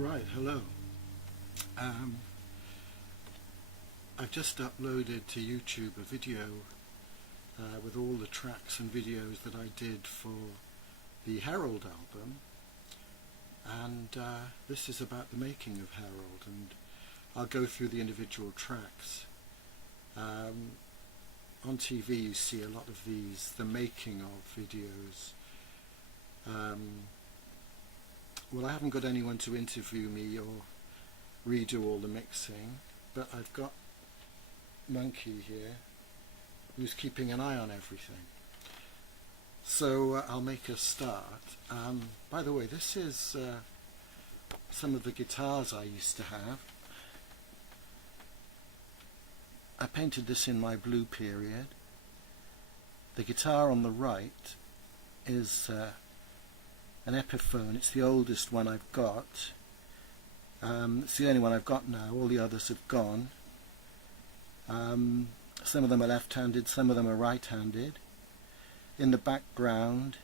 Right, hello. I've just uploaded to YouTube a video with all the tracks and videos that I did for the Herald album, and this is about the making of Herald, and I'll go through the individual tracks. On TV you see a lot of these, the making of videos. Well, I haven't got anyone to interview me or redo all the mixing, but I've got Monkey here who's keeping an eye on everything. So I'll make a start. By the way, this is some of the guitars I used to have. I painted this in my blue period. The guitar on the right is an Epiphone. It's the oldest one I've got. It's the only one I've got now. All the others have gone. Some of them are left-handed, some of them are right-handed. In the background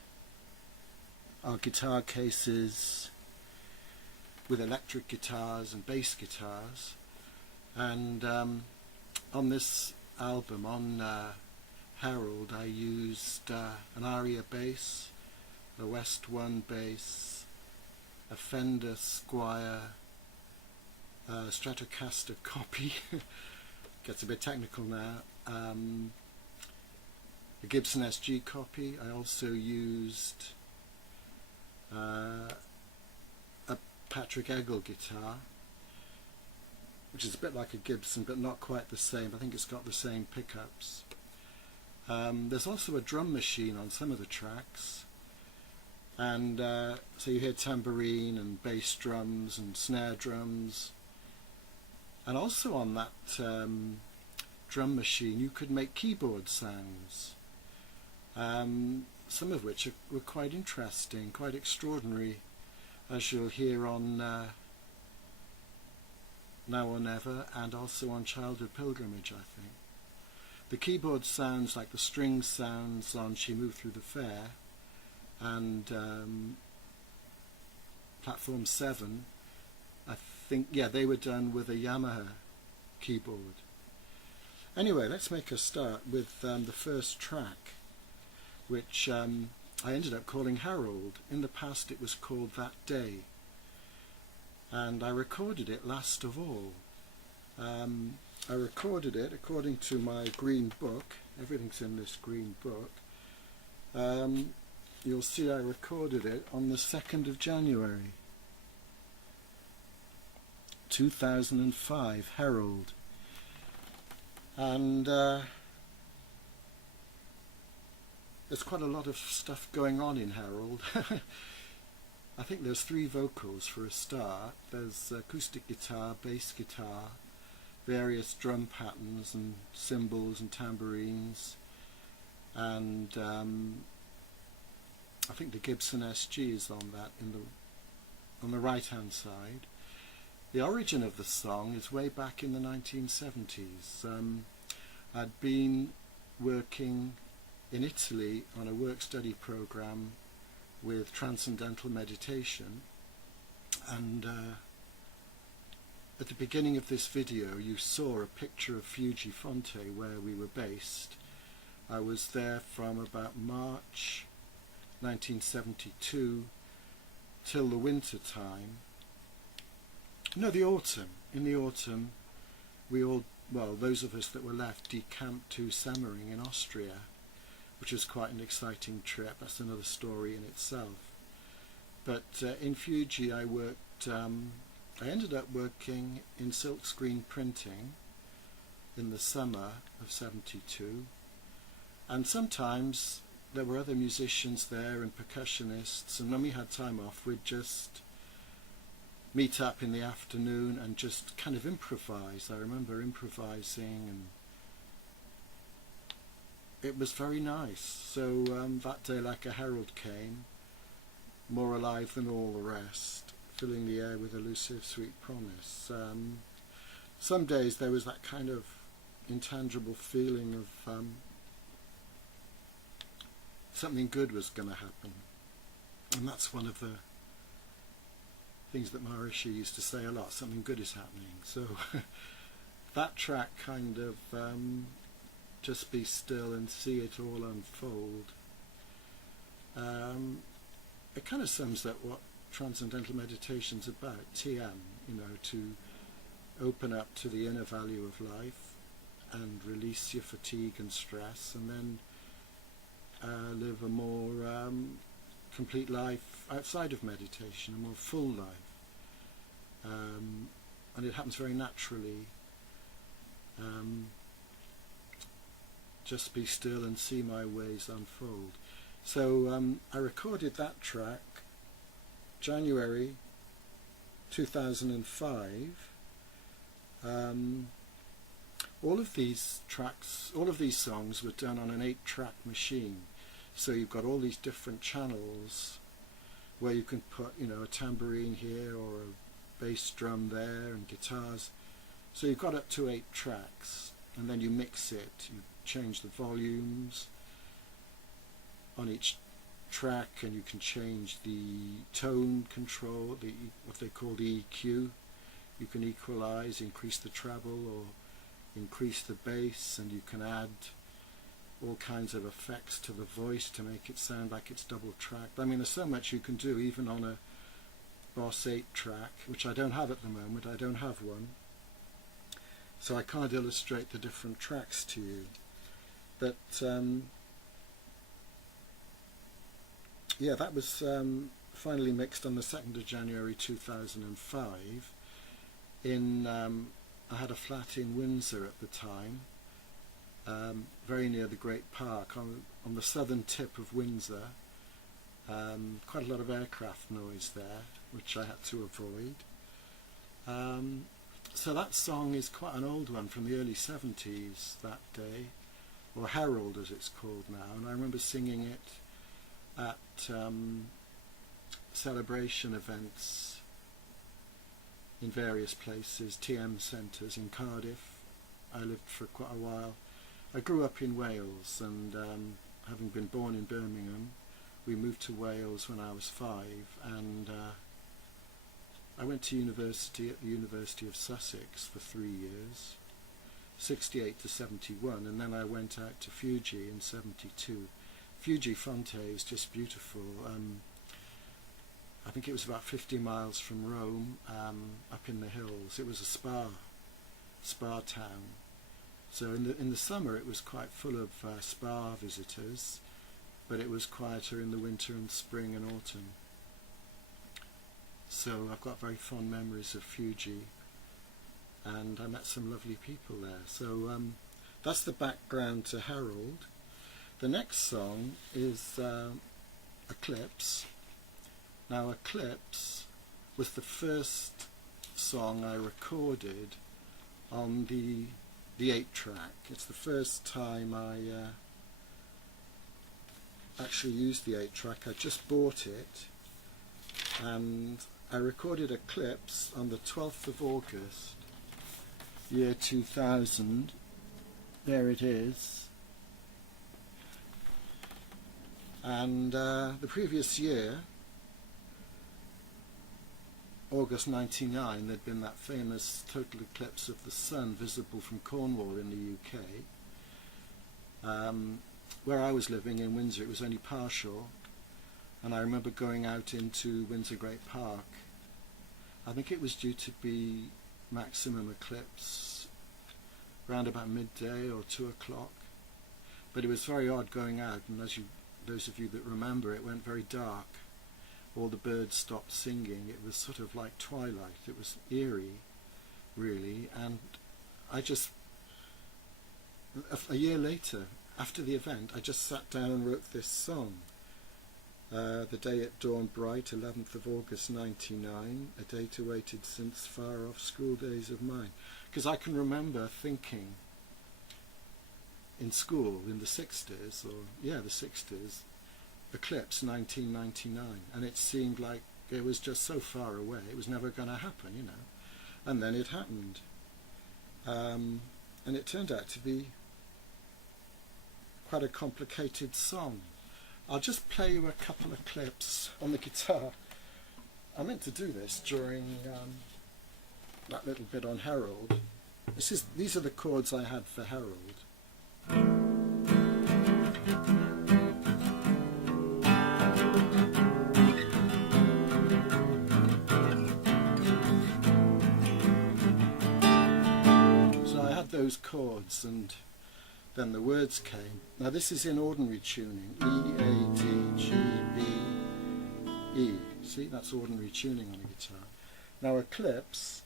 are guitar cases with electric guitars and bass guitars. And on this album, on Herald, I used an Aria bass, a West One bass, a Fender Squier, Stratocaster copy, gets a bit technical now, a Gibson SG copy. I also used a Patrick Eggle guitar, which is a bit like a Gibson but not quite the same. I think it's got the same pickups. There's also a drum machine on some of the tracks, and so you hear tambourine and bass drums and snare drums. And also on that drum machine you could make keyboard sounds, some of which were quite interesting, quite extraordinary, as you'll hear on Now or Never, and also on Childhood Pilgrimage, I think. The keyboard sounds like the string sounds on She Moved Through the Fair and Platform 7, I think, yeah, they were done with a Yamaha keyboard. Anyway, let's make a start with the first track, which I ended up calling Herald. In the past it was called That Day, and I recorded it last of all. I recorded it according to my green book. Everything's in this green book. You'll see I recorded it on the 2nd of January 2005, Herald. And there's quite a lot of stuff going on in Herald. I think there's 3 vocals for a start. There's acoustic guitar, bass guitar, various drum patterns and cymbals and tambourines, and I think the Gibson SG is on that on the right hand side. The origin of the song is way back in the 1970s. I'd been working in Italy on a work-study program with Transcendental Meditation, and at the beginning of this video you saw a picture of Fuji Fonte where we were based. I was there from about March 1972 till the winter time. No, the autumn. In the autumn we all, well, those of us that were left, decamped to Semmering in Austria, which was quite an exciting trip. That's another story in itself. But in Fuji I worked, I ended up working in silkscreen printing in the summer of 72, and sometimes there were other musicians there and percussionists, and when we had time off we'd just meet up in the afternoon and just kind of improvise. I remember improvising, and it was very nice. So that day Like a Herald came, more alive than all the rest, filling the air with elusive sweet promise. Some days there was that kind of intangible feeling of something good was going to happen, and that's one of the things that Maharishi used to say a lot, something good is happening. So that track kind of just be still and see it all unfold. It kind of sums up what Transcendental Meditation's about, TM, to open up to the inner value of life and release your fatigue and stress, and then live a more complete life outside of meditation, a more full life. And it happens very naturally. Just be still and see my ways unfold. So I recorded that track January 2005. All of these tracks, all of these songs were done on an 8-track machine. So you've got all these different channels where you can put, a tambourine here or a bass drum there and guitars. So you've got up to 8 tracks, and then you mix it. You change the volumes on each track, and you can change the tone control, what they call the EQ. You can equalize, increase the treble or increase the bass, and you can add all kinds of effects to the voice to make it sound like it's double tracked. I mean, there's so much you can do even on a Boss 8 track, which I don't have at the moment. I don't have one, so I can't illustrate the different tracks to you. But yeah, that was finally mixed on the 2nd of January 2005 in I had a flat in Windsor at the time, very near the Great Park, on the southern tip of Windsor. Quite a lot of aircraft noise there, which I had to avoid. So that song is quite an old one from the early 70s that day, or Herald as it's called now, and I remember singing it at celebration events in various places, TM centres in Cardiff. I lived for quite a while. I grew up in Wales, and having been born in Birmingham, we moved to Wales when I was 5, and I went to university at the University of Sussex for 3 years, 68 to 71, and then I went out to Fuji in 72. Fuji Fonte is just beautiful. I think it was about 50 miles from Rome, up in the hills. It was a spa town. So in the summer it was quite full of spa visitors, but it was quieter in the winter and spring and autumn. So I've got very fond memories of Fuji, and I met some lovely people there. So that's the background to Herald. The next song is Eclipse. Now Eclipse was the first song I recorded on the 8-track. It's the first time I actually used the 8-track. I just bought it, and I recorded Eclipse on the 12th of August, year 2000. There it is. And the previous year, August 99, there'd been that famous total eclipse of the sun visible from Cornwall in the UK. Where I was living in Windsor, it was only partial, and I remember going out into Windsor Great Park. I think it was due to be maximum eclipse around about midday or 2 o'clock, but it was very odd going out, and those of you that remember, it went very dark. All the birds stopped singing. It was sort of like twilight. It was eerie, really. And I just, a year later, after the event, I just sat down and wrote this song. The day it dawned bright, 11th of August 99, a date awaited since far off school days of mine. Because I can remember thinking in school in the 60s, the 60s, eclipse 1999, and it seemed like it was just so far away, it was never going to happen, and then it happened, and it turned out to be quite a complicated song. I'll just play you a couple of clips on the guitar. I meant to do this during that little bit on Herald. These are the chords I had for Herald. So I had those chords, and then the words came. Now this is in ordinary tuning, E, A, D, G, B, E. See, that's ordinary tuning on a guitar. Now Eclipse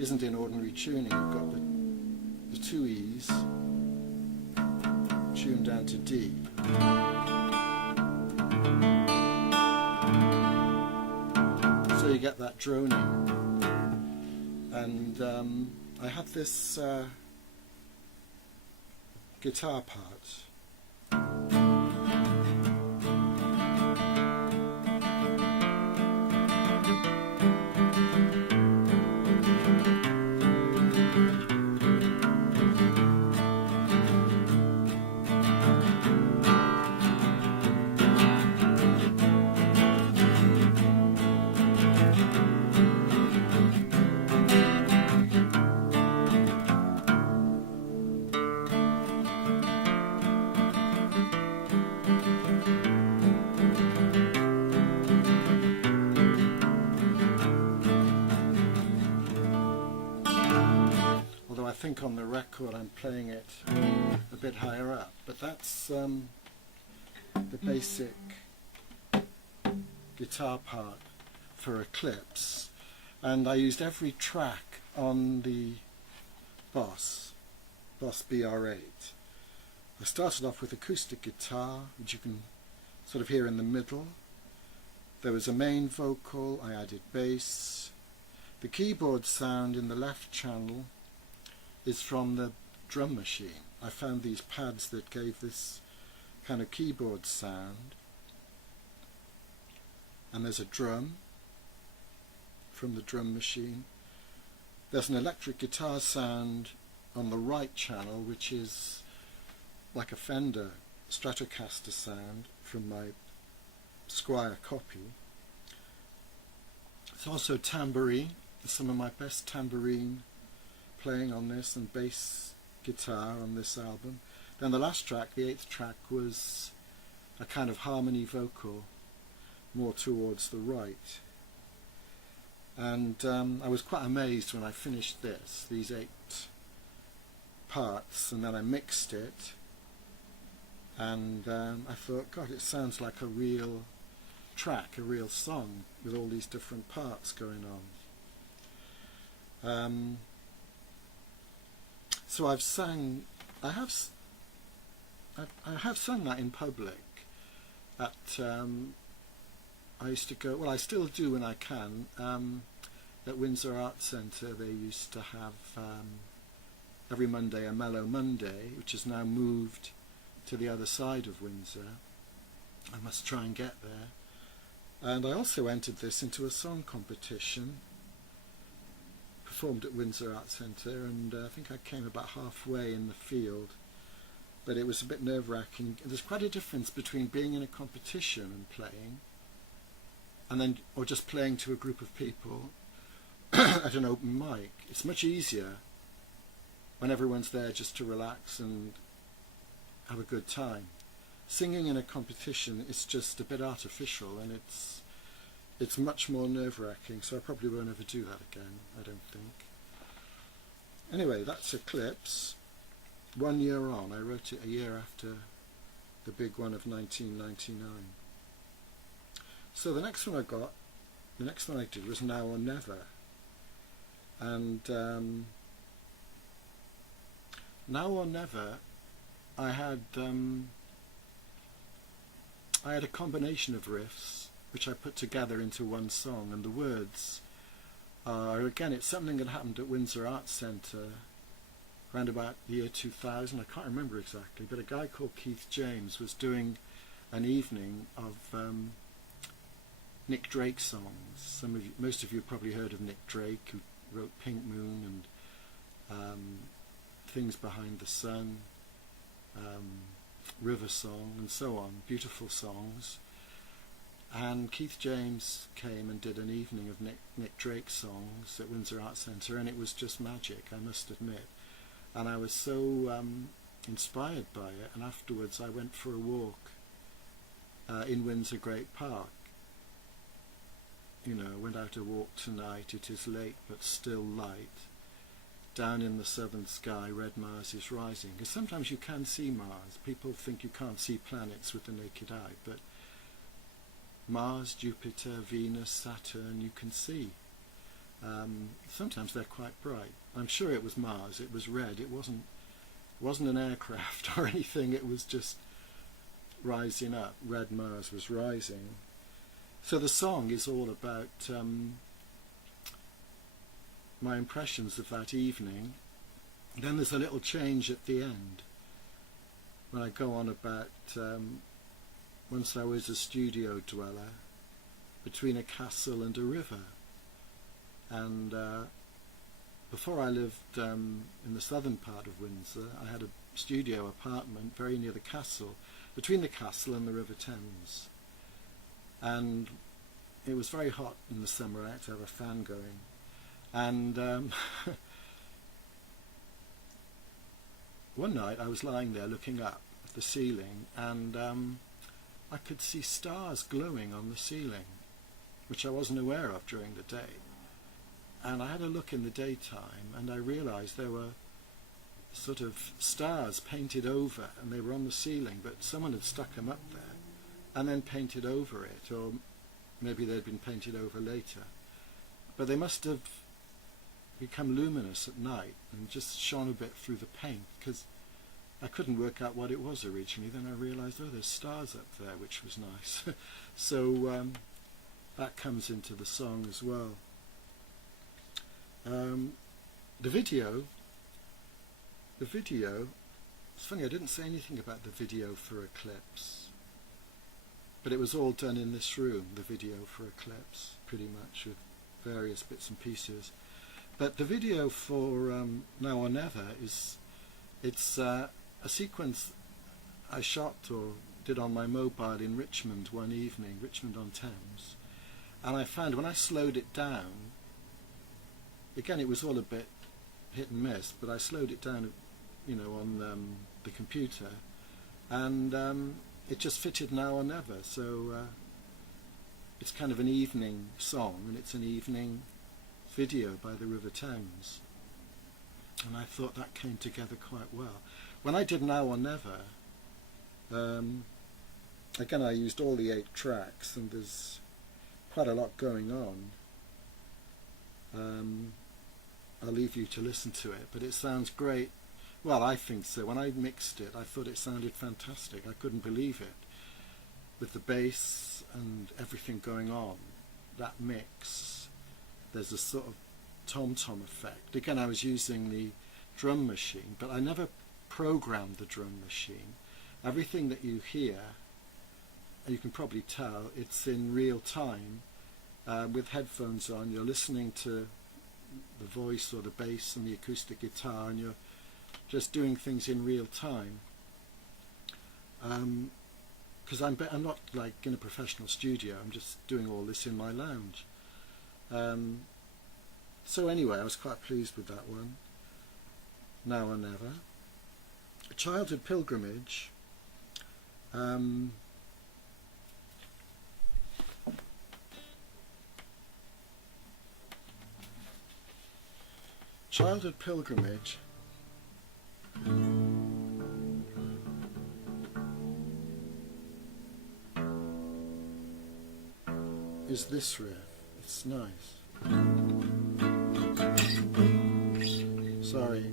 isn't in ordinary tuning. You've got the two E's tuned down to D. So you get that droning. And I had this guitar part. I think on the record I'm playing it a bit higher up, but that's the basic guitar part for Eclipse, and I used every track on the Boss BR8. I started off with acoustic guitar, which you can sort of hear in the middle. There was a main vocal, I added bass. The keyboard sound in the left channel is from the drum machine. I found these pads that gave this kind of keyboard sound. And there's a drum from the drum machine. There's an electric guitar sound on the right channel, which is like a Fender Stratocaster sound from my Squier copy. It's also tambourine. Some of my best tambourine playing on this, and bass guitar on this album. Then the last track, the 8th track, was a kind of harmony vocal, more towards the right. And I was quite amazed when I finished these 8 parts, and then I mixed it, and I thought, God, it sounds like a real track, a real song, with all these different parts going on. So I have sung that in public. I used to go, well, I still do when I can. At Windsor Arts Centre they used to have every Monday a Mellow Monday, which has now moved to the other side of Windsor. I must try and get there. And I also entered this into a song competition, performed at Windsor Arts Centre, and I think I came about halfway in the field, but it was a bit nerve-wracking. There's quite a difference between being in a competition and playing, and then, or just playing to a group of people at an open mic. It's much easier when everyone's there just to relax and have a good time. Singing in a competition is just a bit artificial, and it's much more nerve-wracking, so I probably won't ever do that again, I don't think. Anyway, that's Eclipse. 1 year on. I wrote it a year after the big one of 1999. So the next one I did was Now or Never. And Now or Never, I had a combination of riffs which I put together into one song, and the words are, again, it's something that happened at Windsor Arts Centre around about the year 2000, I can't remember exactly, but a guy called Keith James was doing an evening of Nick Drake songs. Most of you have probably heard of Nick Drake, who wrote Pink Moon and Things Behind the Sun, River Song and so on, beautiful songs. And Keith James came and did an evening of Nick Drake songs at Windsor Arts Centre, and it was just magic, I must admit. And I was so inspired by it, and afterwards I went for a walk in Windsor Great Park. You know, went out a walk tonight, it is late but still light. Down in the southern sky, red Mars is rising. Because sometimes you can see Mars. People think you can't see planets with the naked eye, but Mars, Jupiter, Venus, Saturn, you can see. Sometimes they're quite bright. I'm sure it was Mars. It was red. It wasn't an aircraft or anything. It was just rising up. Red Mars was rising. So the song is all about my impressions of that evening. Then there's a little change at the end when I go on about once I was a studio dweller between a castle and a river. And before I lived in the southern part of Windsor, I had a studio apartment very near the castle, between the castle and the River Thames. And it was very hot in the summer. I had to have a fan going. And one night I was lying there looking up at the ceiling, and I could see stars glowing on the ceiling, which I wasn't aware of during the day. And I had a look in the daytime, and I realized there were sort of stars painted over, and they were on the ceiling, but someone had stuck them up there and then painted over it, or maybe they'd been painted over later. But they must have become luminous at night and just shone a bit through the paint, because I couldn't work out what it was originally. Then I realized, oh, there's stars up there, which was nice. So that comes into the song as well. The video, it's funny, I didn't say anything about the video for Eclipse, but it was all done in this room, the video for Eclipse, pretty much, with various bits and pieces. But the video for Now or Never it's a sequence I shot or did on my mobile in Richmond one evening, Richmond on Thames, and I found when I slowed it down, again it was all a bit hit and miss, but I slowed it down, you know, on the computer, and it just fitted Now or Never. So it's kind of an evening song, and it's an evening video by the River Thames, and I thought that came together quite well. When I did Now or Never, again I used all the 8 tracks, and there's quite a lot going on. I'll leave you to listen to it, but it sounds great. Well, I think so. When I mixed it, I thought it sounded fantastic. I couldn't believe it. With the bass and everything going on, that mix, there's a sort of tom-tom effect. Again, I was using the drum machine, but I never programmed the drum machine. Everything that you hear, and you can probably tell, it's in real time. With headphones on, you're listening to the voice or the bass and the acoustic guitar, and you're just doing things in real time. Because I'm not like in a professional studio, I'm just doing all this in my lounge. So anyway, I was quite pleased with that one. Now or Never. A Childhood Pilgrimage. Childhood Pilgrimage is this riff. It's nice. Sorry.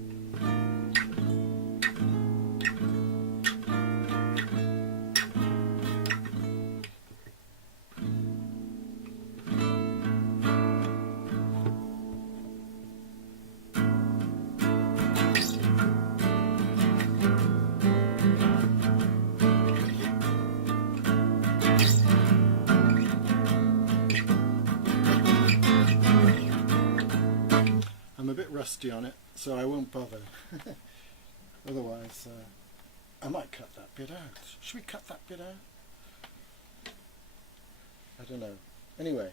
Rusty on it, so I won't bother. Otherwise, I might cut that bit out. Should we cut that bit out? don't know. Anyway,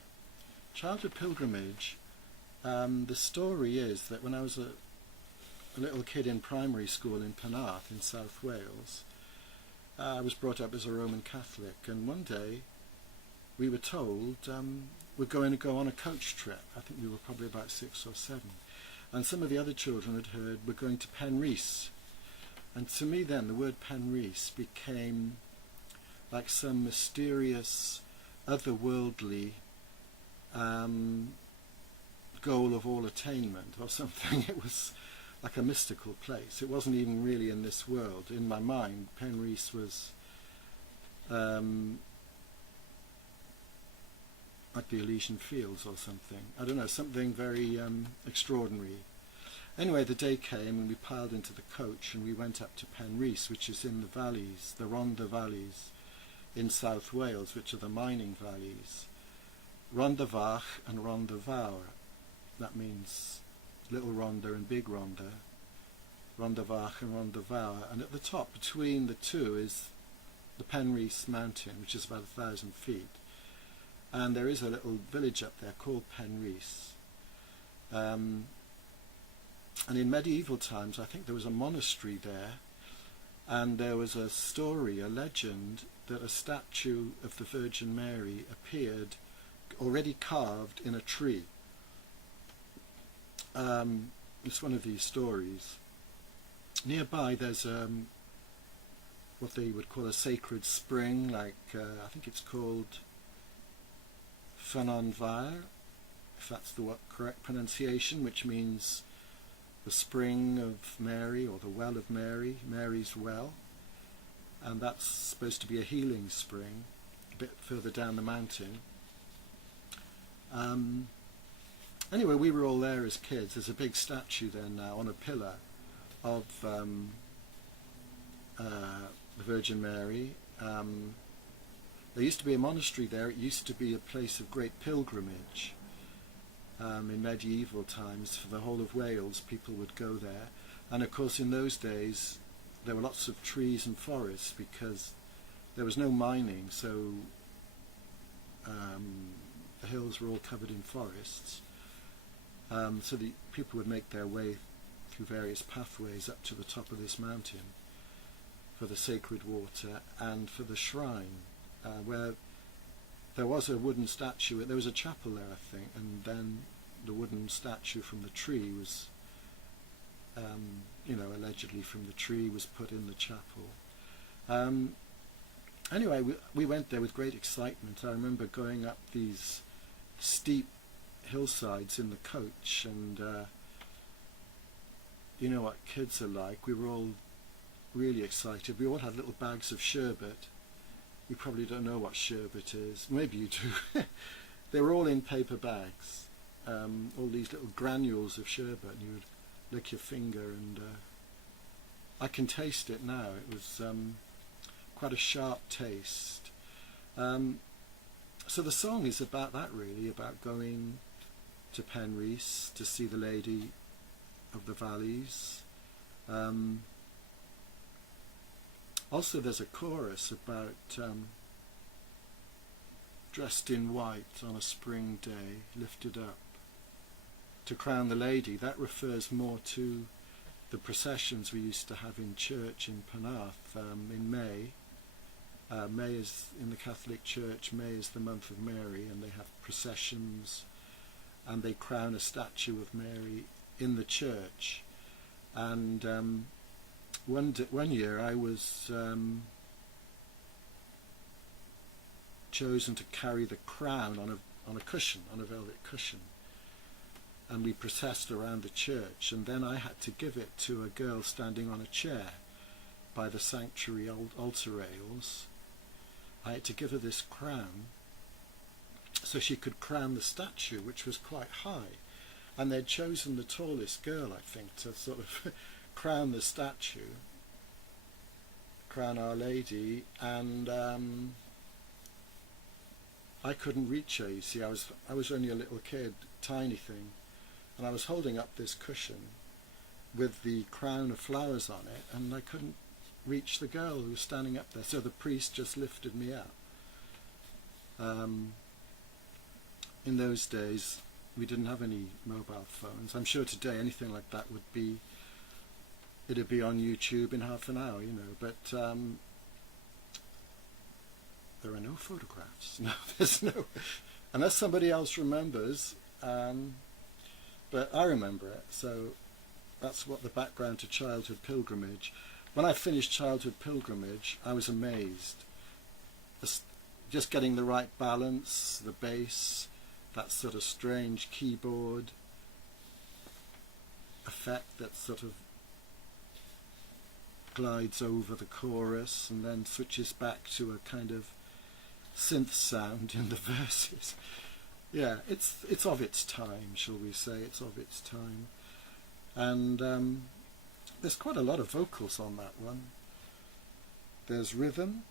childhood pilgrimage. The story is that when I was a little kid in primary school in Penarth in South Wales, I was brought up as a Roman Catholic, and one day we were told we're going to go on a coach trip. I think we were probably about 6 or 7. And some of the other children had heard we're going to Penrhys. And to me then the word Penrhys became like some mysterious, otherworldly goal of all attainment or something. It was like a mystical place. It wasn't even really in this world. In my mind, Penrhys was like the Elysian Fields or something. I don't know, something very extraordinary. Anyway, the day came and we piled into the coach and we went up to Penrhys, which is in the valleys, the Rhondda valleys in South Wales, which are the mining valleys. Rhondda Fach and Rhondda Fawr. That means Little Rhondda and Big Rhondda. Rhondda Fach and Rhondda Fawr. And at the top, between the two, is the Penrhys mountain, which is about 1,000 feet. And there is a little village up there called Penrhys. And in medieval times, I think there was a monastery there, and there was a story, a legend, that a statue of the Virgin Mary appeared already carved in a tree. It's one of these stories. Nearby there's what they would call a sacred spring, like I think it's called Ffynnon Fawr, if that's the correct pronunciation, which means the spring of Mary, or the well of Mary, Mary's well. And that's supposed to be a healing spring, a bit further down the mountain. Anyway, we were all there as kids. There's a big statue there now on a pillar of the Virgin Mary. There used to be a monastery there. It used to be a place of great pilgrimage. In medieval times, for the whole of Wales, people would go there. And of course, in those days, there were lots of trees and forests because there was no mining, so the hills were all covered in forests. So the people would make their way through various pathways up to the top of this mountain for the sacred water and for the shrine, where there was a wooden statue. There was a chapel there, I think, and then the wooden statue from the tree was, allegedly from the tree, was put in the chapel. Anyway, we went there with great excitement. I remember going up these steep hillsides in the coach, and you know what kids are like. We were all really excited. We all had little bags of sherbet. You probably don't know what sherbet is. Maybe you do. They were all in paper bags. All these little granules of sherbet, and you would lick your finger, and I can taste it now. It was quite a sharp taste. So the song is about that, really, about going to Penrhys to see the Lady of the Valleys. Also there's a chorus about dressed in white on a spring day, lifted up to crown the Lady. That refers more to the processions we used to have in church in Penarth in May. May is, in the Catholic Church, May is the month of Mary, and they have processions and they crown a statue of Mary in the church. And one year I was chosen to carry the crown on a cushion, on a velvet cushion, and we processed around the church, and then I had to give it to a girl standing on a chair by the sanctuary altar rails. I had to give her this crown so she could crown the statue, which was quite high, and they'd chosen the tallest girl, I think, to sort of crown the statue, crown Our Lady, and I couldn't reach her, you see. I was only a little kid, tiny thing, and I was holding up this cushion with the crown of flowers on it, and I couldn't reach the girl who was standing up there, so the priest just lifted me up. in those days we didn't have any mobile phones. I'm sure today anything like that would be, it'd be on YouTube in half an hour, you know, but there are no photographs. No, there's no, unless somebody else remembers, but I remember it, so that's what the background to Childhood Pilgrimage. When I finished Childhood Pilgrimage, I was amazed. Just getting the right balance, the bass, that sort of strange keyboard effect that sort of glides over the chorus and then switches back to a kind of synth sound in the verses. Yeah, it's of its time, shall we say. It's of its time. And there's quite a lot of vocals on that one. There's rhythm.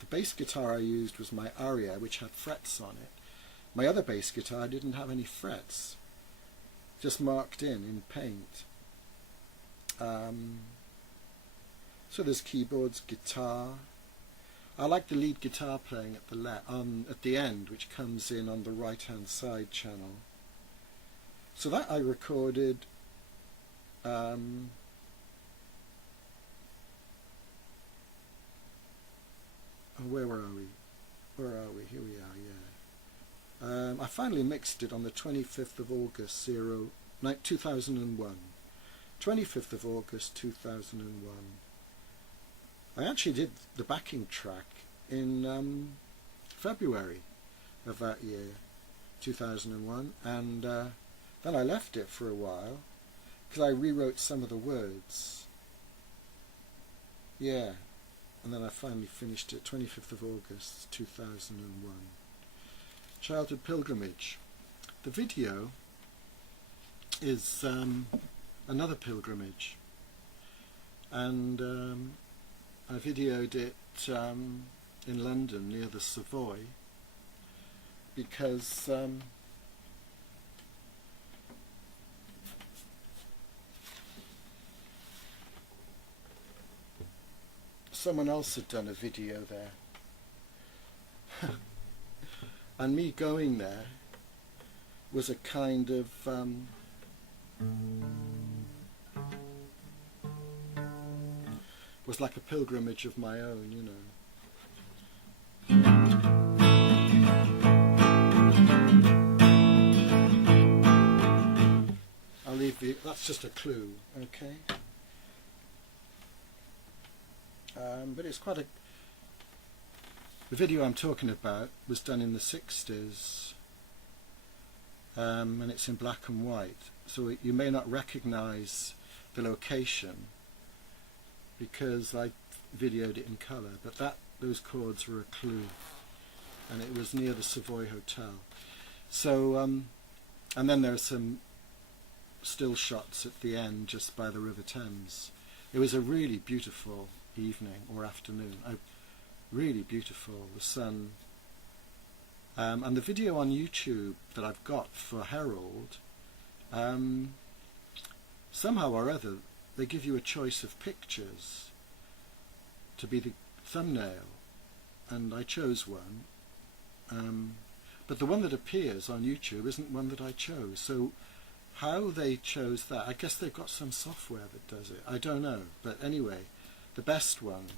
The bass guitar I used was my Aria, which had frets on it. My other bass guitar didn't have any frets, just marked in paint. So there's keyboards, guitar. I like the lead guitar playing at the end, which comes in on the right hand side channel. So that I recorded where are we? Here we are, yeah. I finally mixed it on the 25th of August 2001. 25th of August 2001. I actually did the backing track in February of that year, 2001, and then I left it for a while because I rewrote some of the words. Yeah. And then I finally finished it, 25th of August 2001. Childhood Pilgrimage. The video is another pilgrimage, and I videoed it in London near the Savoy because someone else had done a video there. And me going there was a kind of was like a pilgrimage of my own, you know. I'll leave that's just a clue, okay? But it's quite the video I'm talking about was done in the 60s, and it's in black and white, so you may not recognize the location because I videoed it in colour, but those chords were a clue, and it was near the Savoy Hotel. So and then there are some still shots at the end just by the River Thames. It was a really beautiful evening or afternoon, really beautiful, the sun, and the video on YouTube that I've got for Herald, somehow or other they give you a choice of pictures to be the thumbnail, and I chose one, but the one that appears on YouTube isn't one that I chose. So how they chose that, I guess they've got some software that does it, I don't know, but anyway, the best one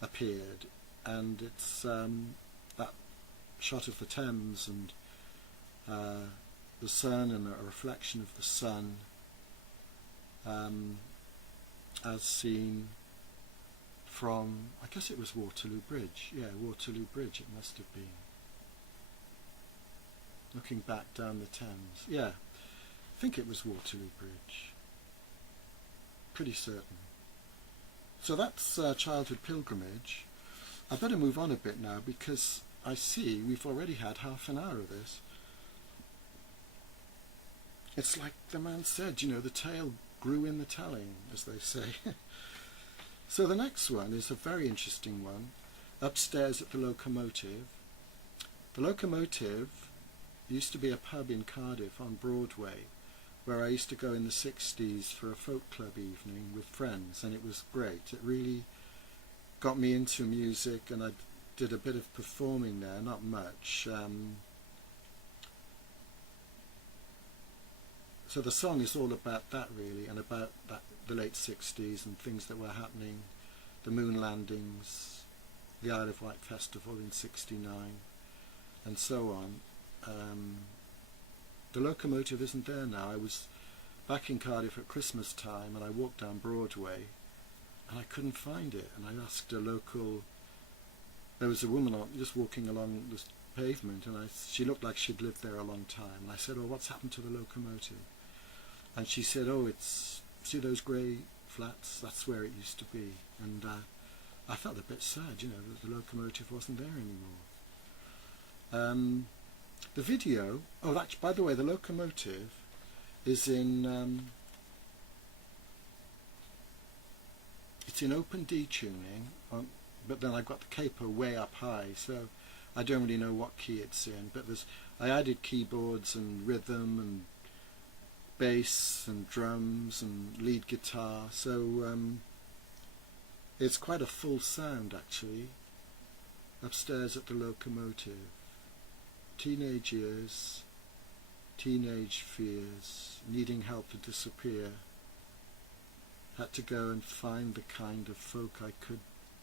appeared, and it's that shot of the Thames and the sun and a reflection of the sun as seen from, I guess it was Waterloo Bridge. Yeah, Waterloo Bridge it must have been. Looking back down the Thames. Yeah, I think it was Waterloo Bridge. Pretty certain. So that's Childhood Pilgrimage. I better move on a bit now because I see we've already had half an hour of this. It's like the man said, you know, the tale grew in the telling, as they say. So the next one is a very interesting one, Upstairs at the Locomotive. The Locomotive used to be a pub in Cardiff on Broadway, where I used to go in the 60s for a folk club evening with friends, and it was great. It really got me into music, and I'd did a bit of performing there, not much. So the song is all about that really, and about the late 60s and things that were happening, the moon landings, the Isle of Wight Festival in '69, and so on. The locomotive isn't there now. I was back in Cardiff at Christmas time, and I walked down Broadway, and I couldn't find it. And I asked a local. There was a woman just walking along this pavement, and she looked like she'd lived there a long time. And I said, "Oh, what's happened to the locomotive?" And she said, "Oh, see those grey flats? That's where it used to be." And I felt a bit sad, you know, that the locomotive wasn't there anymore. The video, by the way, the locomotive is in, it's in open D tuning, but then I've got the capo way up high, so I don't really know what key it's in, but I added keyboards and rhythm and bass and drums and lead guitar, so it's quite a full sound actually. Upstairs at the locomotive. Teenage years, teenage fears, needing help to disappear. Had to go and find the kind of folk I could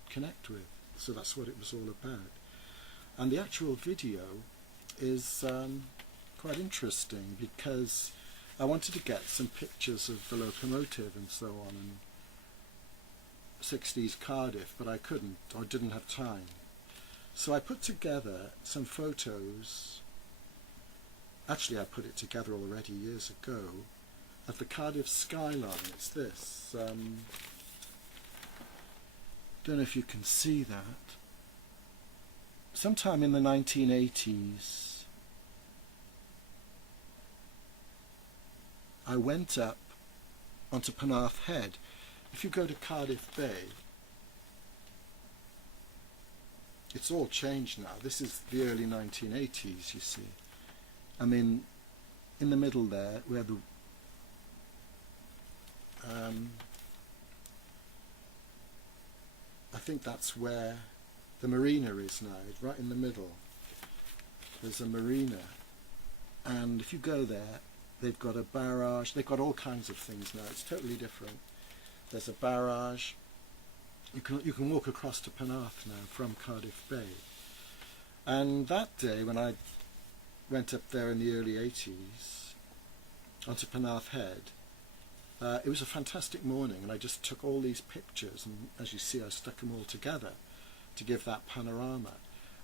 connect with. So that's what it was all about. And the actual video is quite interesting because I wanted to get some pictures of the locomotive and so on, and 60s Cardiff, but I couldn't, or didn't have time. So I put together some photos. Actually, I put it together already years ago, of the Cardiff skyline. It's this. Don't know if you can see that. Sometime in the 1980s, I went up onto Penarth Head. If you go to Cardiff Bay, it's all changed now. This is the early 1980s, you see. I mean, in the middle there, where the I think that's where the marina is now, right in the middle. There's a marina, and if you go there, they've got a barrage. They've got all kinds of things now. It's totally different. There's a barrage. You can walk across to Penarth now from Cardiff Bay. And that day, when I went up there in the early 80s, onto Penarth Head, it was a fantastic morning, and I just took all these pictures, and as you see, I stuck them all together to give that panorama.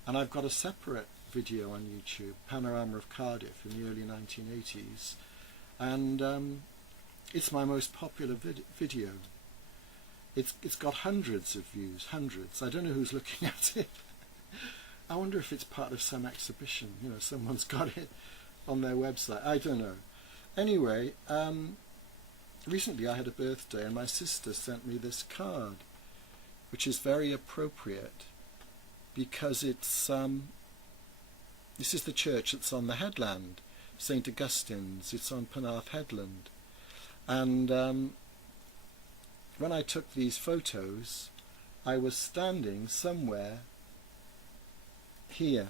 And I've got a separate video on YouTube, Panorama of Cardiff in the early 1980s, and it's my most popular video. It's got hundreds of views, hundreds. I don't know who's looking at it. I wonder if it's part of some exhibition. You know, someone's got it on their website. I don't know. Anyway, recently I had a birthday, and my sister sent me this card, which is very appropriate because it's this is the church that's on the headland, St. Augustine's. It's on Penarth Headland, and when I took these photos, I was standing somewhere here,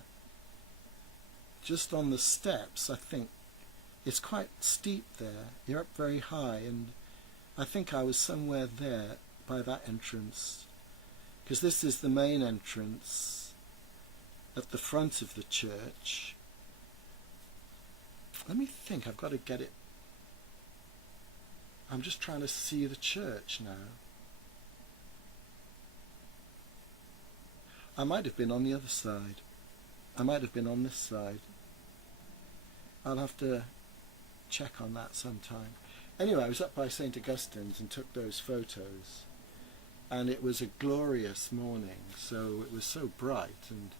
just on the steps. I think it's quite steep there. You're up very high, and I think I was somewhere there by that entrance, because this is the main entrance at the front of the church. Let me think, I've got to get it. I'm just trying to see the church now. I might have been on the other side. I might have been on this side. I'll have to check on that sometime. Anyway, I was up by St. Augustine's and took those photos, and it was a glorious morning, so it was so bright, and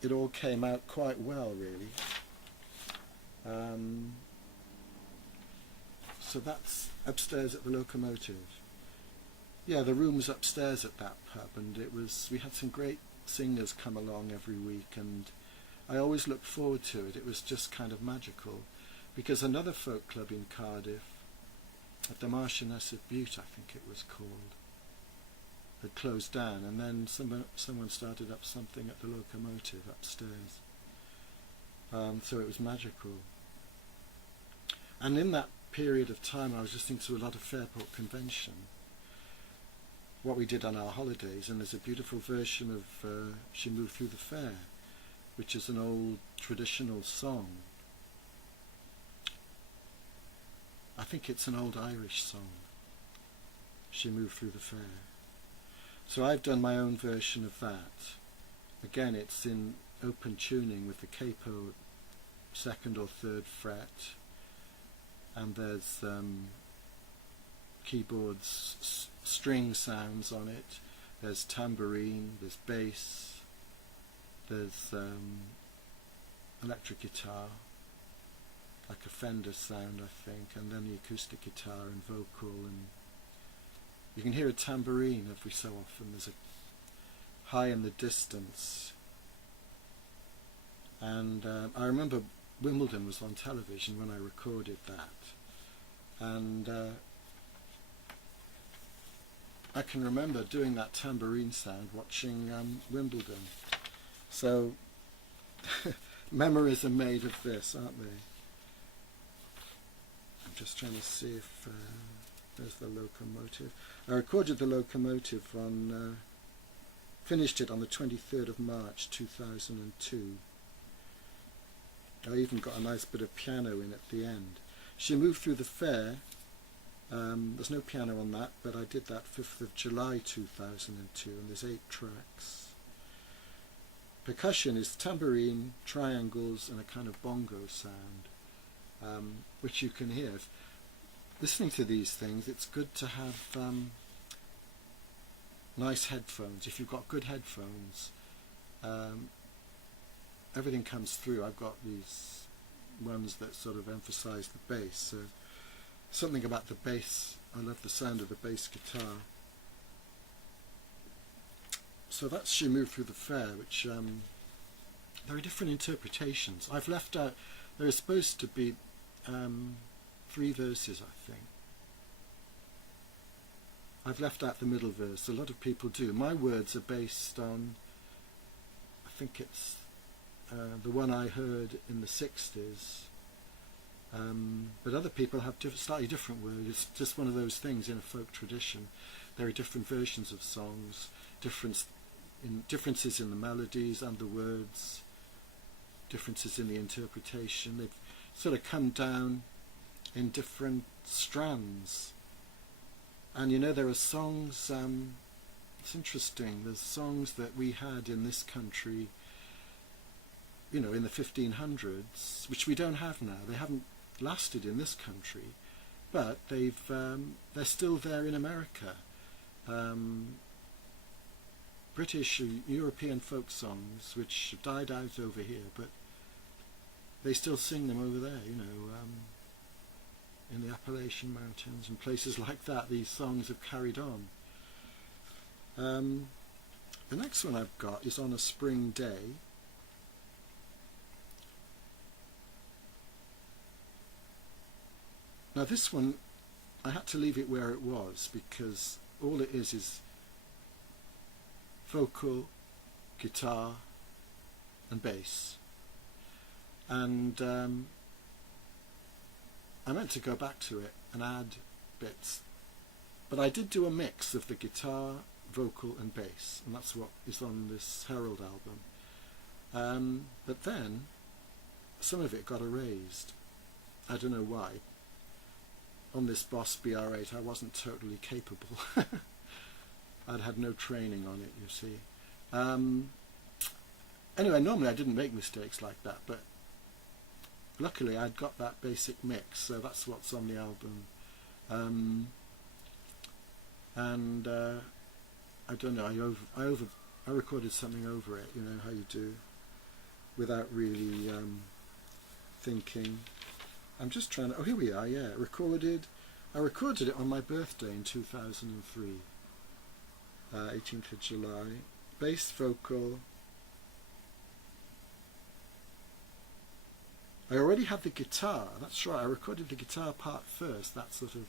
it all came out quite well, really. So that's upstairs at the locomotive. Yeah, the room was upstairs at that pub, and we had some great singers come along every week, and I always looked forward to it. It was just kind of magical, because another folk club in Cardiff, at the Marchioness of Bute, I think it was called, had closed down, and then someone started up something at the locomotive upstairs. So it was magical. And in that period of time I was listening to a lot of Fairport Convention, what we did on our holidays, and there's a beautiful version of She Moved Through the Fair, which is an old traditional song. I think it's an old Irish song, She Moved Through the Fair. So I've done my own version of that. Again, it's in open tuning with the capo 2nd or 3rd fret, and there's keyboards, string sounds on it, there's tambourine, there's bass, there's electric guitar, like a Fender sound I think, and then the acoustic guitar and vocal, and you can hear a tambourine every so often. There's a high in the distance. And I remember Wimbledon was on television when I recorded that, and I can remember doing that tambourine sound watching Wimbledon. So memories are made of this, aren't they? I'm just trying to see if there's the locomotive. I recorded the locomotive on, finished it on the 23rd of March 2002. I even got a nice bit of piano in at the end. She Moved Through the Fair, there's no piano on that, but I did that 5th of July 2002, and there's 8 tracks. Percussion is tambourine, triangles, and a kind of bongo sound, which you can hear. Listening to these things, it's good to have nice headphones. If you've got good headphones, everything comes through. I've got these ones that sort of emphasize the bass, so something about the bass, I love the sound of the bass guitar. So that's She Moved Through the Fair, which there are different interpretations. I've left out, there are supposed to be 3 verses, I think. I've left out the middle verse. A lot of people do. My words are based on, I think it's the one I heard in the 60s, but other people have slightly different words. It's just one of those things in a folk tradition. There are different versions of songs, differences in the melodies and the words, differences in the interpretation. They've sort of come down in different strands. And you know, there are songs, it's interesting, there's songs that we had in this country, you know, in the 1500s, which we don't have now. They haven't lasted in this country, but they're still there in America. British or European folk songs which have died out over here, but they still sing them over there, you know, in the Appalachian Mountains and places like that. These songs have carried on. The next one I've got is On a Spring Day. Now this one, I had to leave it where it was because all it is vocal, guitar and bass. And I meant to go back to it and add bits, but I did do a mix of the guitar, vocal and bass, and that's what is on this Herald album. But then some of it got erased. I don't know why. On this Boss BR8 I wasn't totally capable. I'd had no training on it, you see. Anyway, normally I didn't make mistakes like that, but luckily I'd got that basic mix, so that's what's on the album. I don't know, I recorded something over it, you know how you do, without really thinking. I'm just trying to, oh here we are, yeah, I recorded it on my birthday in 2003, 18th of July, bass, vocal. I already had the guitar, that's right, I recorded the guitar part first, that sort of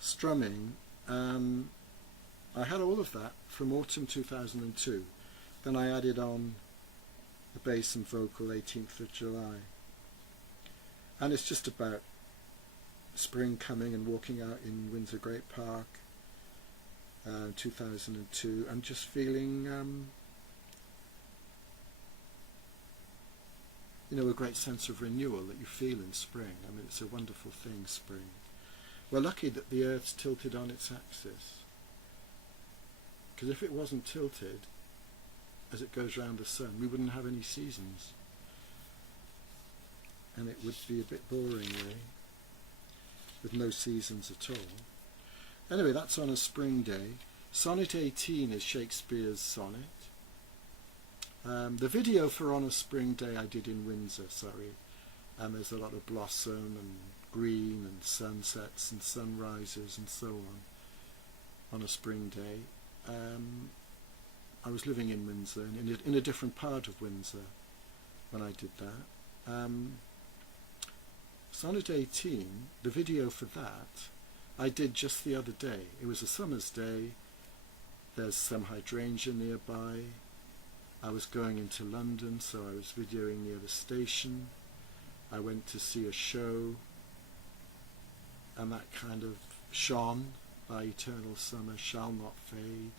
strumming, I had all of that from autumn 2002. Then I added on the bass and vocal 18th of July. And it's just about spring coming and walking out in Windsor Great Park, 2002, and just feeling, a great sense of renewal that you feel in spring. I mean, it's a wonderful thing, spring. We're lucky that the Earth's tilted on its axis, because if it wasn't tilted as it goes round the sun, we wouldn't have any seasons, and it would be a bit boring, really, with no seasons at all. Anyway, that's on a spring day. Sonnet 18 is Shakespeare's sonnet. The video for On a Spring Day I did in Windsor, there's a lot of blossom and green and sunsets and sunrises and so on a spring day. I was living in Windsor, in a different part of Windsor when I did that. Sonnet 18, the video for that, I did just the other day. It was a summer's day. There's some hydrangea nearby. I was going into London, so I was videoing near the station. I went to see a show, and that kind of shone by eternal summer shall not fade.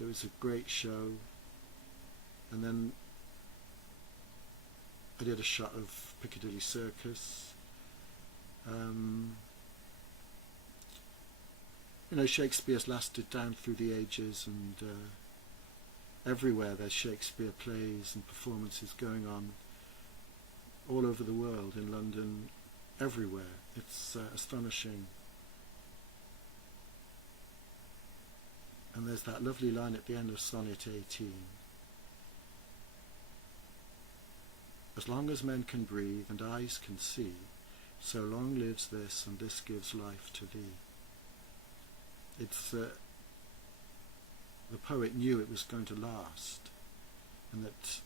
It was a great show. And then I did a shot of Piccadilly Circus. Shakespeare's lasted down through the ages, and everywhere there's Shakespeare plays and performances going on all over the world, in London, everywhere. It's astonishing. And there's that lovely line at the end of Sonnet 18. As long as men can breathe and eyes can see, so long lives this, and this gives life to thee. It's the poet knew it was going to last, and that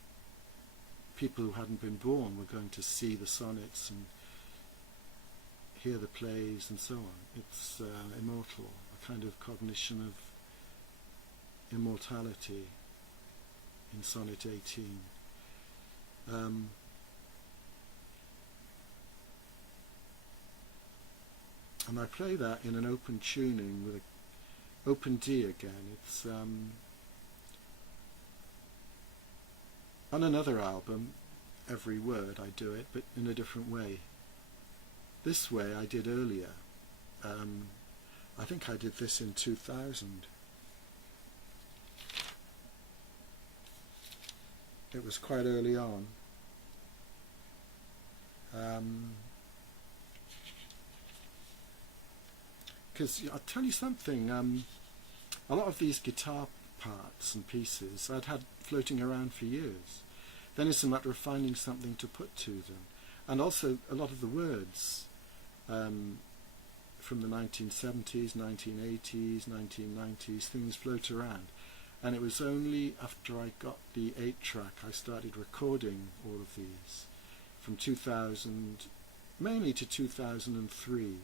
people who hadn't been born were going to see the sonnets and hear the plays and so on. It's immortal, a kind of cognition of immortality in Sonnet 18. And I play that in an open tuning with an open D again. It's on another album, every word I do it, but in a different way. This way I did earlier. I think I did this in 2000. It was quite early on. Because I'll tell you something, a lot of these guitar parts and pieces I'd had floating around for years. Then it's a matter of finding something to put to them. And also a lot of the words from the 1970s, 1980s, 1990s, things float around. And it was only after I got the 8-track I started recording all of these, from 2000, mainly to 2003.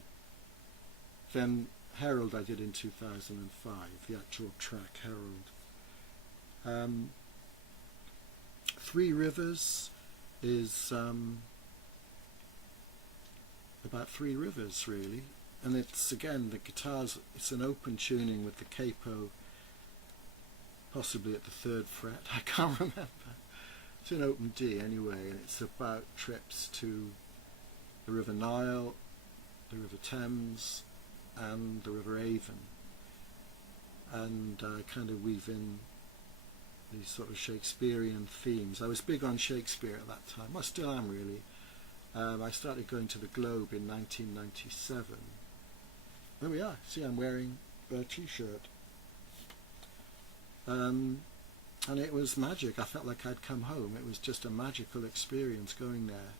Then Herald I did in 2005, the actual track Herald. Three Rivers is about three rivers, really. And it's, again, the guitars, it's an open tuning with the capo possibly at the 3rd fret, I can't remember. It's in open D anyway, and it's about trips to the River Nile, the River Thames, and the River Avon. And I kind of weave in these sort of Shakespearean themes. I was big on Shakespeare at that time. I still am, really. I started going to the Globe in 1997. There we are. See, I'm wearing a t-shirt. And it was magic. I felt like I'd come home. It was just a magical experience going there.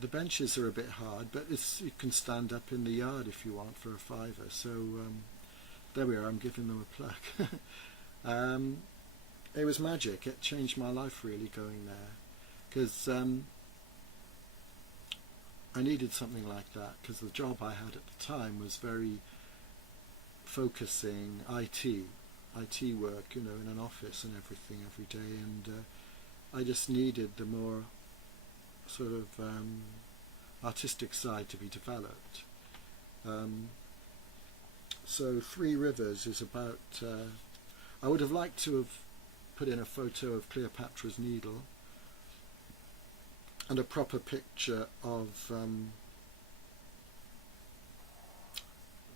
The benches are a bit hard, but you can stand up in the yard if you want for a £5. So there we are. I'm giving them a plug. It was magic. It changed my life, really, going there, because I needed something like that, because the job I had at the time was very focusing IT work, you know, in an office and everything every day, and I just needed the more sort of artistic side to be developed. So Three Rivers is about, I would have liked to have put in a photo of Cleopatra's Needle and a proper picture of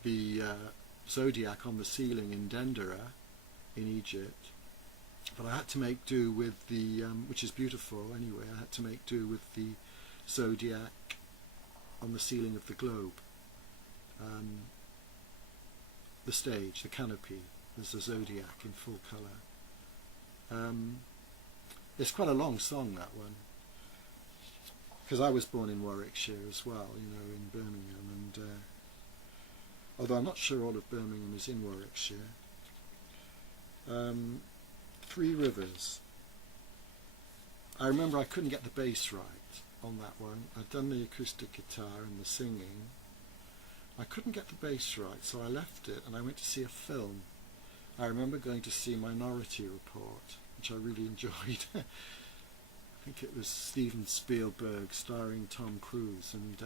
the zodiac on the ceiling in Dendera in Egypt, but I had to make do with the, which is beautiful anyway, I had to make do with the zodiac on the ceiling of the globe. The stage, the canopy, there's the zodiac in full colour. It's quite a long song, that one, because I was born in Warwickshire as well, you know, in Birmingham, and although I'm not sure all of Birmingham is in Warwickshire. Three Rivers. I remember I couldn't get the bass right on that one. I'd done the acoustic guitar and the singing. I couldn't get the bass right, so I left it and I went to see a film. I remember going to see Minority Report, which I really enjoyed. I think it was Steven Spielberg starring Tom Cruise, and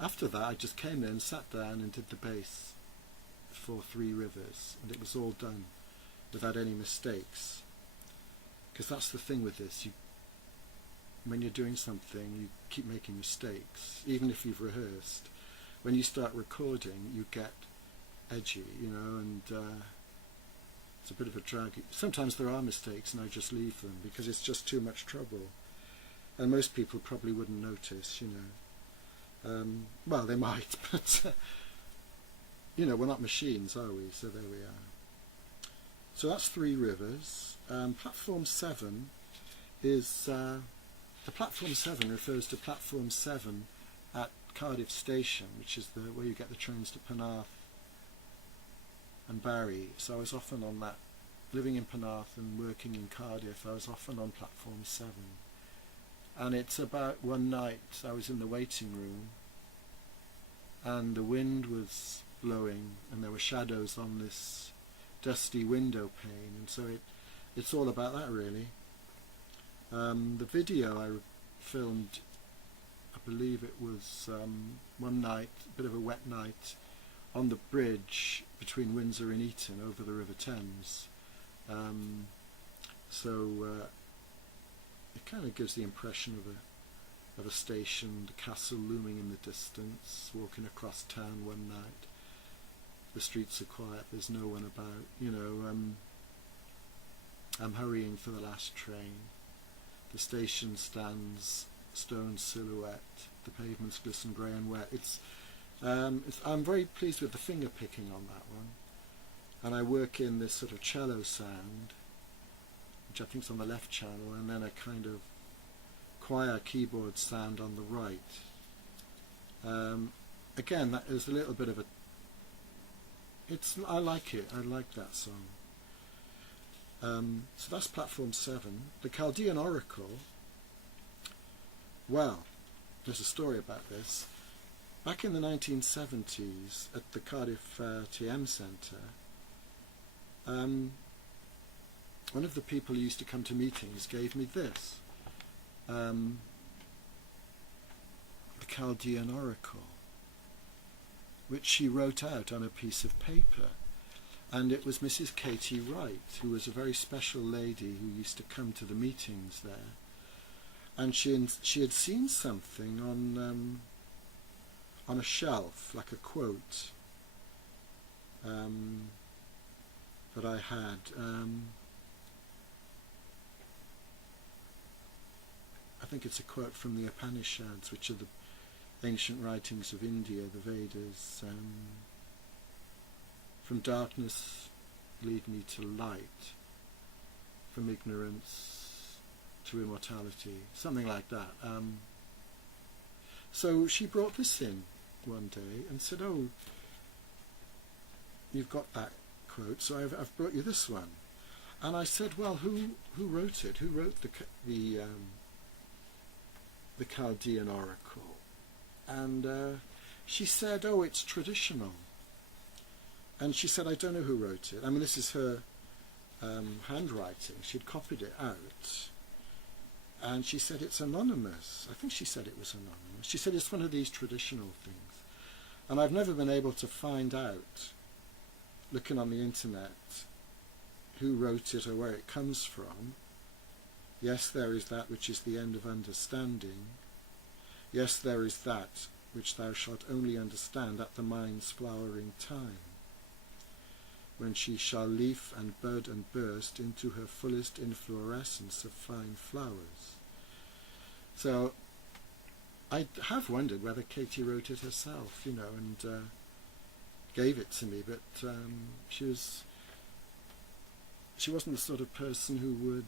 after that I just came in and sat down and did the bass for Three Rivers, and it was all done without any mistakes, because that's the thing with this, when you're doing something you keep making mistakes, even if you've rehearsed. When you start recording you get edgy, you know, and it's a bit of a drag. Sometimes there are mistakes and I just leave them because it's just too much trouble, and most people probably wouldn't notice, you know. Well, they might, but you know, we're not machines, are we? So there we are. So that's Three Rivers. Platform 7 is, the Platform 7 refers to Platform 7 at Cardiff Station, which is where you get the trains to Penarth and Barry. So I was often on that, living in Penarth and working in Cardiff, I was often on Platform 7. And it's about one night I was in the waiting room and the wind was blowing and there were shadows on this dusty window pane, and so it's all about that, really. The video I filmed, I believe it was one night, a bit of a wet night, on the bridge between Windsor and Eton over the River Thames. It kind of gives the impression of a station, the castle looming in the distance, walking across town one night. The streets are quiet, there's no one about, you know. I'm hurrying for the last train. The station stands stone silhouette, the pavements glisten grey and wet. I'm very pleased with the finger picking on that one, and I work in this sort of cello sound, which I think is on the left channel, and then a kind of choir keyboard sound on the right. Again, that is a little bit of a, I like it, I like that song. So that's Platform 7. The Chaldean Oracle, well, there's a story about this. Back in the 1970s at the Cardiff TM Centre, one of the people who used to come to meetings gave me this, the Chaldean Oracle, which she wrote out on a piece of paper. And it was Mrs. Katie Wright, who was a very special lady who used to come to the meetings there. And she had seen something on a shelf, like a quote that I had. I think it's a quote from the Upanishads, which are the ancient writings of India, the Vedas. From darkness lead me to light, from ignorance to immortality, something like that. So she brought this in one day and said, "Oh, you've got that quote, so I've brought you this one." And I said, "Well, who wrote it? Who wrote the Chaldean Oracle?" And she said, "Oh, it's traditional." And she said, I don't know who wrote it. I mean, this is her handwriting. She'd copied it out. And she said it's anonymous. I think she said it was anonymous. She said it's one of these traditional things. And I've never been able to find out, looking on the internet, who wrote it or where it comes from. Yes, there is that which is the end of understanding. Yes, there is that which thou shalt only understand at the mind's flowering time, when she shall leaf and bud and burst into her fullest inflorescence of fine flowers. So I have wondered whether Katie wrote it herself, you know, and gave it to me, but she wasn't the sort of person who would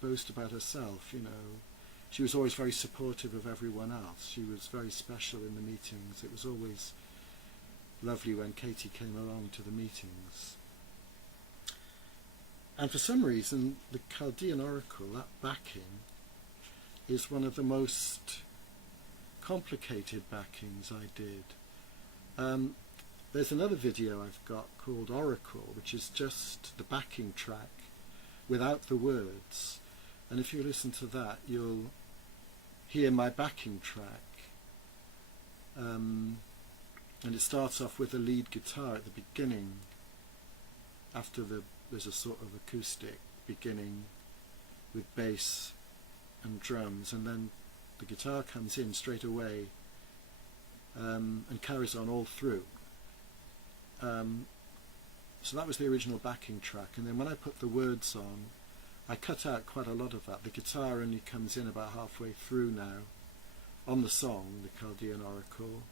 boast about herself, you know. She was always very supportive of everyone else. She was very special in the meetings. It was always lovely when Katie came along to the meetings. And for some reason, the Chaldean Oracle, that backing, is one of the most complicated backings I did. There's another video I've got called Oracle, which is just the backing track without the words. And if you listen to that, you'll hear my backing track. And it starts off with a lead guitar at the beginning. After there's a sort of acoustic beginning with bass and drums, and then the guitar comes in straight away and carries on all through. So that was the original backing track, and then when I put the words on, I cut out quite a lot of that. The guitar only comes in about halfway through now on the song, the Chaldean Oracle,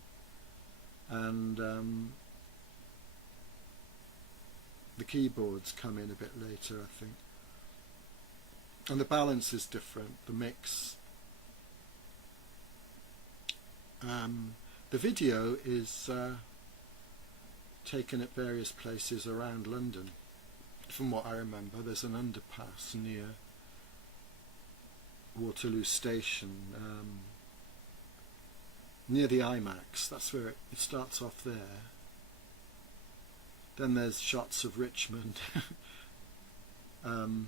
and the keyboards come in a bit later, I think. And the balance is different, the mix. The video is taken at various places around London. From what I remember, there's an underpass near Waterloo Station, near the IMAX. That's where it starts off there. Then there's shots of Richmond. Oh,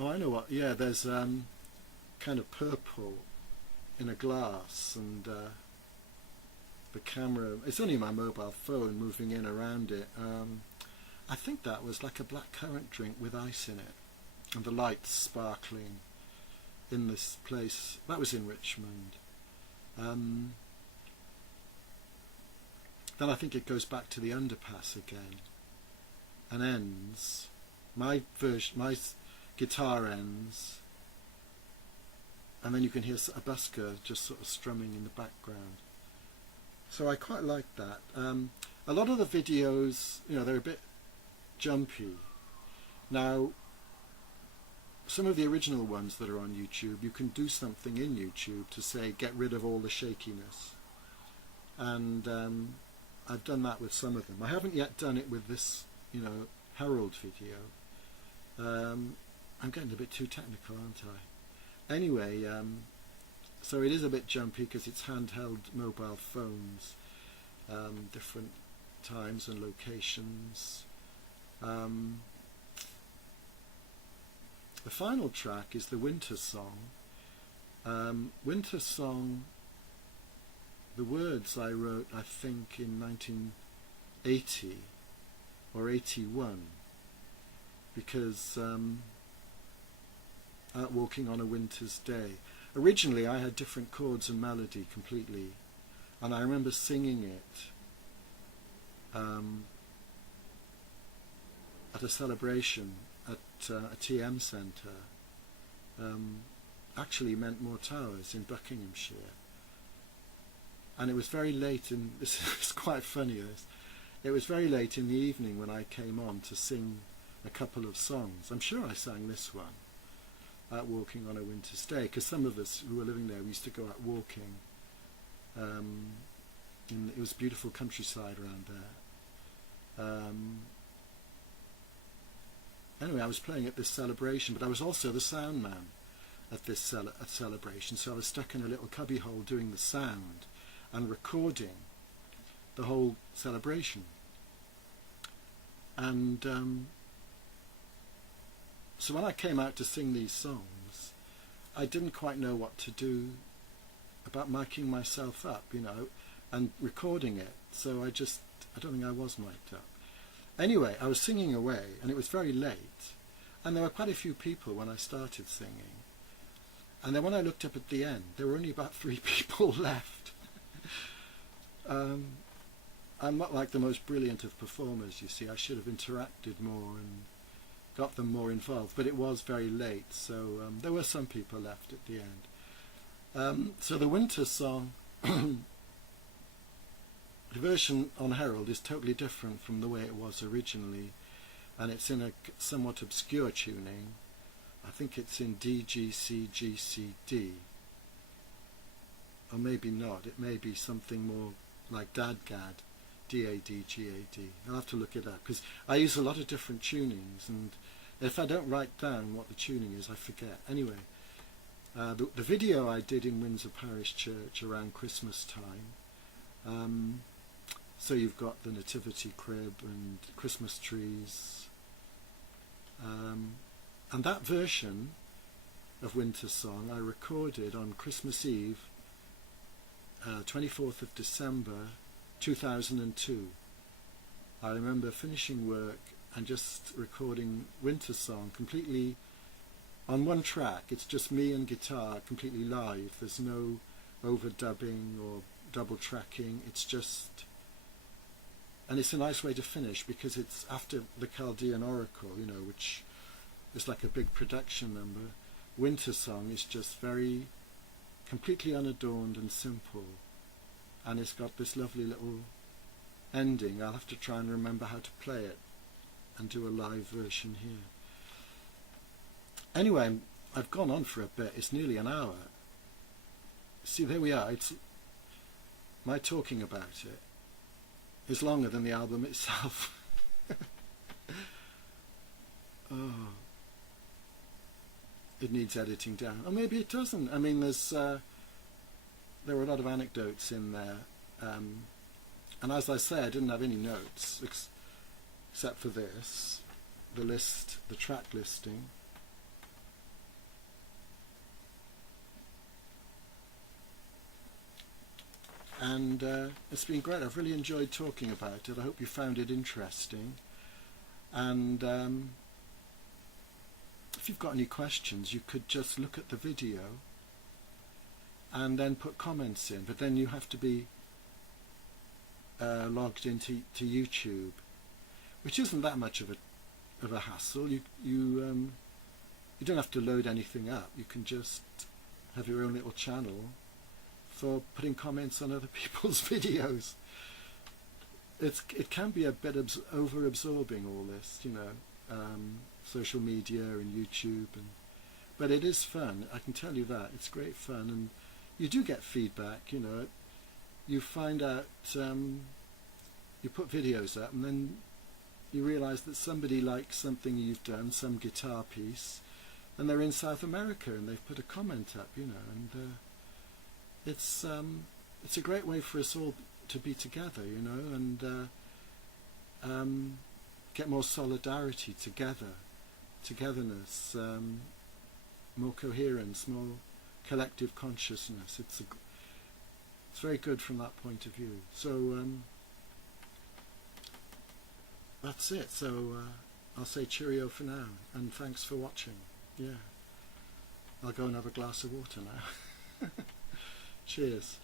I know what. Yeah, there's kind of purple in a glass, and the camera. It's only my mobile phone moving in around it. I think that was like a blackcurrant drink with ice in it, and the lights sparkling in this place. That was in Richmond. Then I think it goes back to the underpass again and ends. My guitar ends, and then you can hear a busker just sort of strumming in the background. So I quite like that. A lot of the videos, you know, they're a bit jumpy. Now, some of the original ones that are on YouTube, you can do something in YouTube to say get rid of all the shakiness, and I've done that with some of them. I haven't yet done it with this, you know, Herald video. I'm getting a bit too technical, aren't I? Anyway, so it is a bit jumpy because it's handheld mobile phones, different times and locations. The final track is the Winter Song. Winter Song, the words I wrote, I think, in 1980 or 81, because out walking on a winter's day. Originally I had different chords and melody completely, and I remember singing it at a celebration at a TM centre, actually Mentmore Towers in Buckinghamshire. And it was very late in, this is quite funny, it was very late in the evening when I came on to sing a couple of songs. I'm sure I sang this one, Out Walking on a Winter's Day, because some of us who were living there, we used to go out walking. It was beautiful countryside around there. Anyway, I was playing at this celebration, but I was also the sound man at this celebration, so I was stuck in a little cubbyhole doing the sound and recording the whole celebration. And so when I came out to sing these songs, I didn't quite know what to do about miking myself up, you know, and recording it. So I don't think I was mic'd up. Anyway, I was singing away, and it was very late, and there were quite a few people when I started singing. And then when I looked up at the end, there were only about 3 people left. I'm not like the most brilliant of performers, you see. I should have interacted more and got them more involved, but it was very late, so there were some people left at the end. So the winter song, the version on Herald is totally different from the way it was originally, and it's in a somewhat obscure tuning. I think it's in DGDGAD, or maybe not. It may be something more like DGDGAD, DGDGAD. I'll have to look it up, because I use a lot of different tunings, and if I don't write down what the tuning is, I forget. Anyway, the video I did in Windsor Parish Church around Christmas time, so you've got the nativity crib and Christmas trees, and that version of Winter Song I recorded on Christmas Eve, 24th of December 2002. I remember finishing work and just recording Winter Song completely on one track. It's just me and guitar completely live. There's no overdubbing or double tracking. It's just, and it's a nice way to finish because it's after the Chaldean Oracle, you know, which is like a big production number. Winter Song is just very completely unadorned and simple, and it's got this lovely little ending. I'll have to try and remember how to play it and do a live version here. Anyway, I've gone on for a bit. It's nearly an hour. See, there we are. It's my talking about it is longer than the album itself. Oh, it needs editing down, or maybe it doesn't. I mean, there were a lot of anecdotes in there, and as I say, I didn't have any notes except for this, the track listing. And it's been great. I've really enjoyed talking about it. I hope you found it interesting. And if you've got any questions, you could just look at the video and then put comments in. But then you have to be logged into YouTube, which isn't that much of a hassle. You don't have to load anything up. You can just have your own little channel for putting comments on other people's videos. It can be a bit over-absorbing, all this, you know, social media and YouTube, but it is fun. I can tell you that. It's great fun, and you do get feedback, you know. You find out, you put videos up, and then you realise that somebody likes something you've done, some guitar piece, and they're in South America, and they've put a comment up, you know, and it's a great way for us all to be together, you know, and get more solidarity together, togetherness, more coherence, more collective consciousness. It's very good from that point of view. So that's it. So I'll say cheerio for now, and thanks for watching. Yeah, I'll go and have a glass of water now. Cheers.